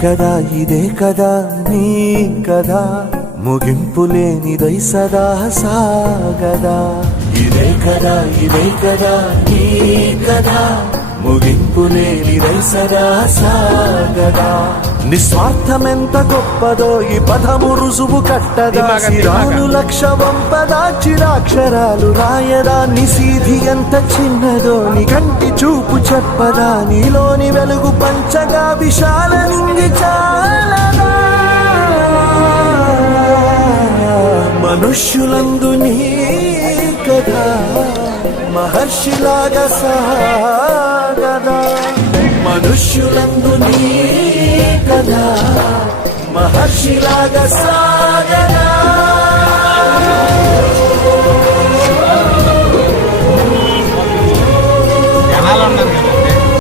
కదా ఇదే కదా నీ కదా ముగింపు లేనిదై సదా సాగదా ఇదే కదా నీ కదా ముగింపు లేనిదై సదా సాగదా నిస్వార్థమెంత గొప్పదో ఈ పదము రుజువు కట్టదా సిరాలు లక్ష వంపదా చిరాక్షరాలు రాయదా నిసీధి ఎంత చిన్నదో నీ కంటి చూపు చెప్పదా నీలోని వెలుగు పంచగా విశాల నింగి చాలదా మనుష్యులందు నీ కదా మహర్షిలాగా సాగదా మనుష్యులందు నీ కదా మహర్షిలాగా సాగదా